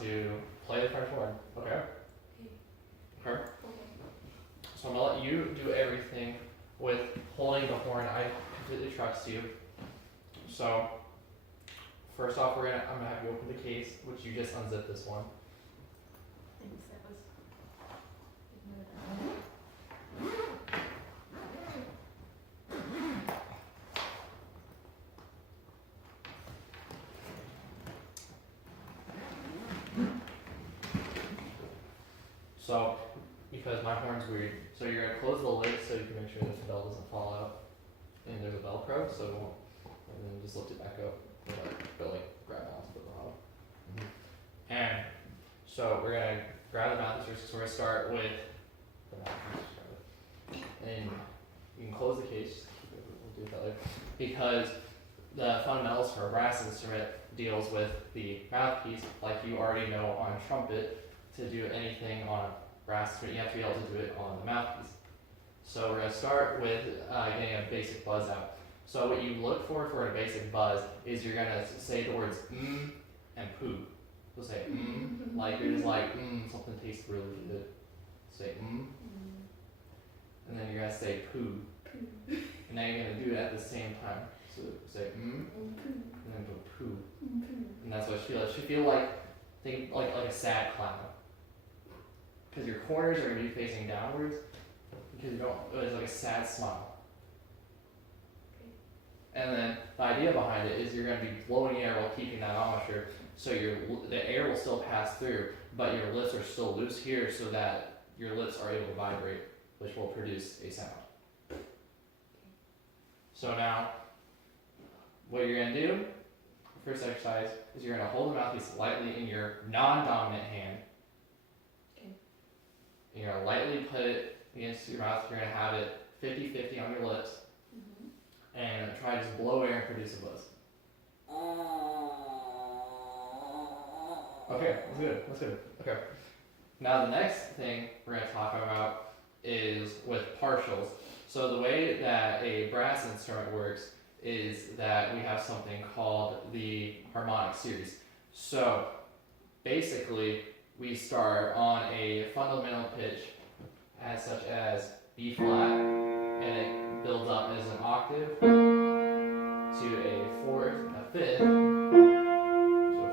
to play the French horn. Okay? Okay? Okay. So I'm gonna let you do everything with holding the horn. I completely trust you. So first off, I'm gonna have you open the case, which you just unzip this one. Thanks, that was. So, because my horn's weird, so you're gonna close the lid so you can make sure that the bell doesn't fall out. And there's a Velcro, so it won't, and then just lift it back up and grab onto the bottom. And so we're gonna grab the mouthpiece, so we're gonna start with the mouthpiece. And you can close the case, we'll do that later. Because the fundamentals for a brass instrument deals with the mouthpiece, like you already know on trumpet. To do anything on a brass instrument, you have to be able to do it on the mouthpiece. So we're going to start with getting a basic buzz out. So what you look for a basic buzz is you're going to say the words and poo. So say like you're just like something tastes really good. Say and then you're going to say poo. And now you're going to do it at the same time. So say and then go poo. And that's what it should feel. It should feel like, think like a sad clown. Because your corners are going to be facing downwards, because you don't, it's like a sad smile. And then the idea behind it is you're going to be blowing air while keeping that embouchure, so the air will still pass through, but your lips are still loose here so that your lips are able to vibrate, which will produce a sound. So now, what you're going to do, first exercise, is you're going to hold the mouthpiece lightly in your non-dominant hand. You're going to lightly put it against your mouth. You're going to have it 50-50 on your lips. And try to just blow air and produce a buzz. Okay, that's good. That's good. Okay. Now the next thing we're going to talk about is with partials. So the way that a brass instrument works is that we have something called the harmonic series. So basically, we start on a fundamental pitch as such as B flat, and it builds up as an octave to a fourth, a fifth, to a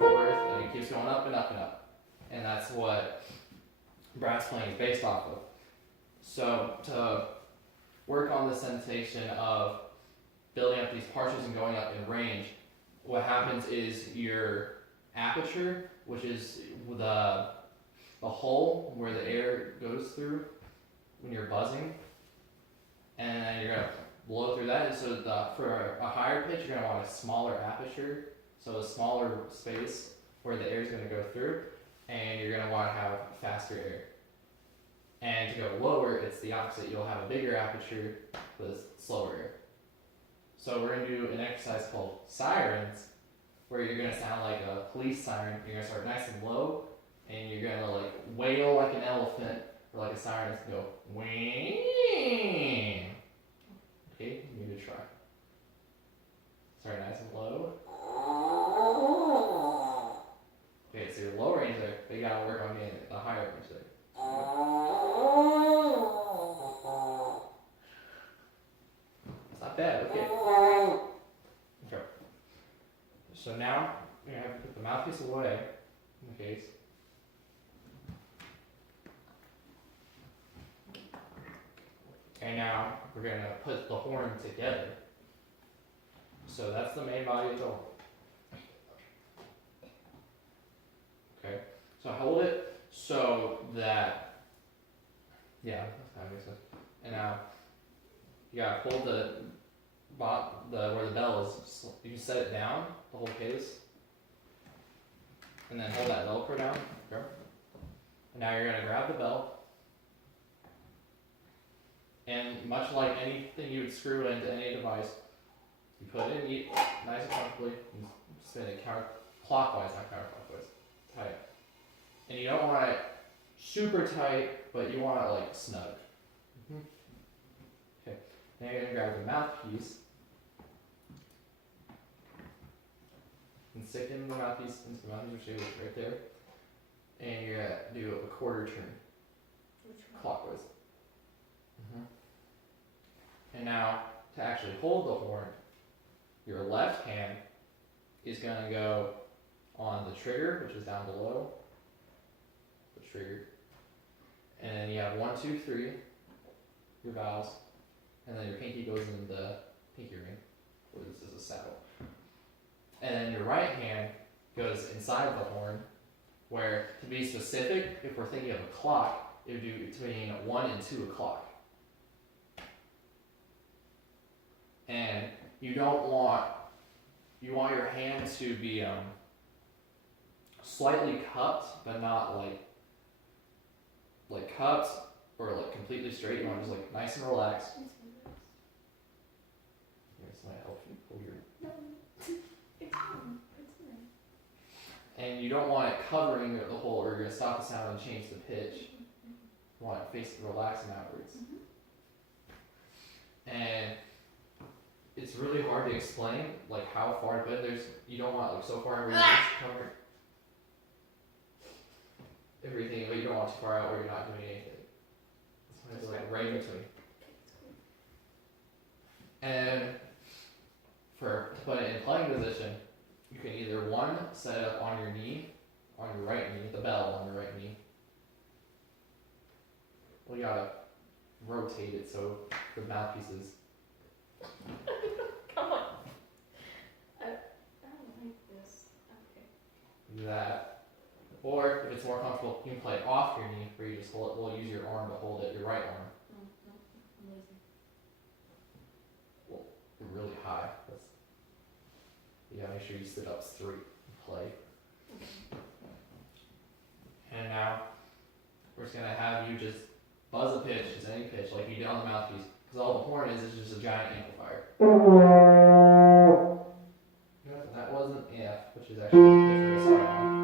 fourth, and it keeps going up and up and up. And that's what brass playing is based off of. So to work on the sensation of building up these partials and going up in range, what happens is your aperture, which is the hole where the air goes through when you're buzzing, and then you're going to blow through that. And so for a higher pitch, you're going to want a smaller aperture, so a smaller space where the air is going to go through, and you're going to want to have faster air. And to go lower, it's the opposite. You'll have a bigger aperture with slower air. So we're going to do an exercise called sirens, where you're going to sound like a police siren. You're going to start nice and low, and you're going to like wail like an elephant, or like a siren. It's going to go wing. Okay, you need to try. Start nice and low. Okay, so your low range there, but you got to work on getting the higher range there. It's not bad, okay. Okay. So now, you're going to have to put the mouthpiece away in the case. Okay, now we're going to put the horn together. So that's the main body of the horn. Okay, so hold it so that, yeah, that kind of makes sense. And now, you gotta hold where the bell is, you can set it down, the whole case, and then hold that Velcro down, okay? And now you're gonna grab the bell, and much like anything you would screw into any device, you put it in nice and comfortably, and spin it counterclockwise, not counterclockwise, tight. And you don't want it super tight, but you want it like snug. Okay, now you're gonna grab the mouthpiece and stick it in the mouthpiece, into the mouthpiece, which is right there. and you're gonna do a quarter turn Which one? clockwise. And now, to actually hold the horn, your left hand is gonna go on the trigger, which is down below the trigger. And then you have 1, 2, 3, your valves, and then your pinky goes in the pinky ring, where this is a saddle. And then your right hand goes inside the horn, where, to be specific, if we're thinking of a clock, it would be between 1 and 2 o'clock. And you want your hand to be slightly cupped, but not like cupped or like completely straight. You want it just like nice and relaxed. This might help you pull your. It's fine. It's fine. And you don't want it covering the hole, or you're gonna stop the sound and change the pitch. You want it facing relaxing outwards. And it's really hard to explain like how far to put it. You don't want like so far where you just cover everything, but you don't want too far out where you're not doing anything. It's like right in between. And to put it in playing position, you can either one, set it up on your knee, on your right knee, the bell on your right knee. Well, you gotta rotate it so the mouthpiece is. Come on. I don't like this. Okay. Do that. Or if it's more comfortable, you can play it off your knee, where you just hold it. We'll use your arm to hold it, your right arm. No, I'm losing. You're really high. You gotta make sure you sit up straight and play. And now we're just gonna have you just buzz a pitch, just any pitch, like you did on the mouthpiece, because all the horn is just a giant amplifier. That wasn't F, which is actually if you're a side on.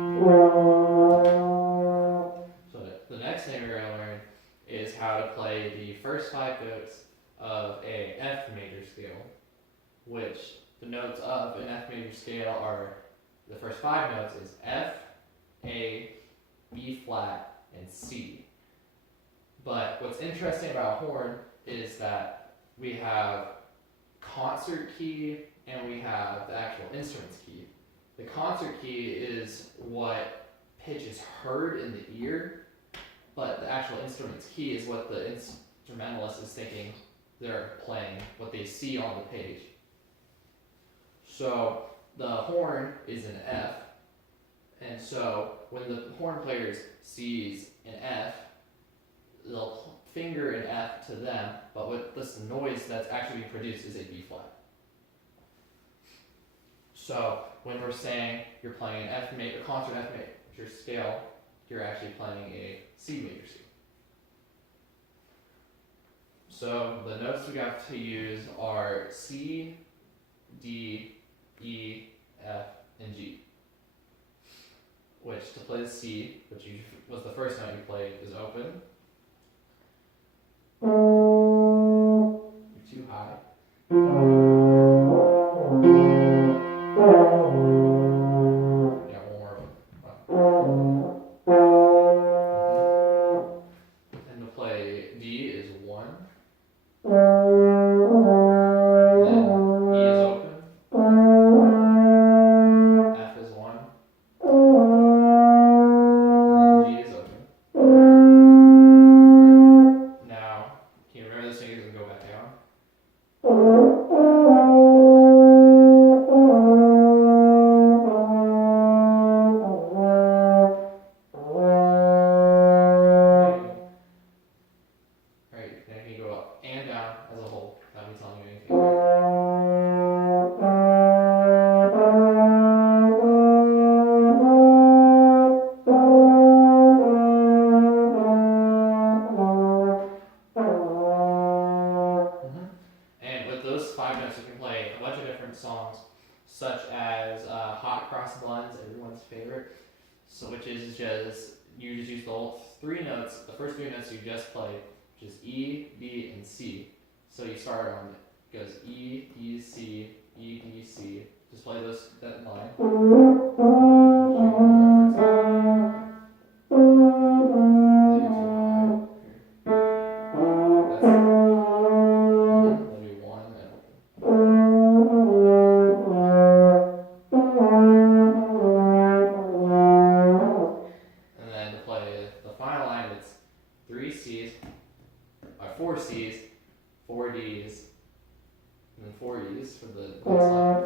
So the next thing we're gonna learn is how to play the first 5 notes of a F major scale, which the notes of an F major scale are, the first 5 notes is F, A, B flat, and C. But what's interesting about horn is that we have concert key and we have the actual instruments key. The concert key is what pitch is heard in the ear, but the actual instruments key is what the instrumentalist is thinking they're playing, what they see on the page. So the horn is an F, and so when the horn players sees an F, they'll finger an F to them, but what this noise that's actually being produced is a B flat. So when we're saying you're playing an F major, a concert F major scale, you're actually playing a C major scale. So the notes we got to use are C, D, E, F, and G. Which, to play the C, which was the first note you played, is open. You're too high. Yeah, one more. And to play D is 1. Then E is open. F is 1. And then G is open. Right. Now, can you remember those fingers and go back down? Right, then you can go up and down as a whole. Without me telling you anything. And with those 5 notes, you can play a bunch of different songs, such as Hot Cross Buns, everyone's favorite. So, which is just, you just use the whole 3 notes, the first 3 notes you just played, which is E, B, and C. So you start on, it goes E, D, C, E, D, C. Just play that line. 3 C's, 4 C's, 4 D's, and then 4 E's for the bass line.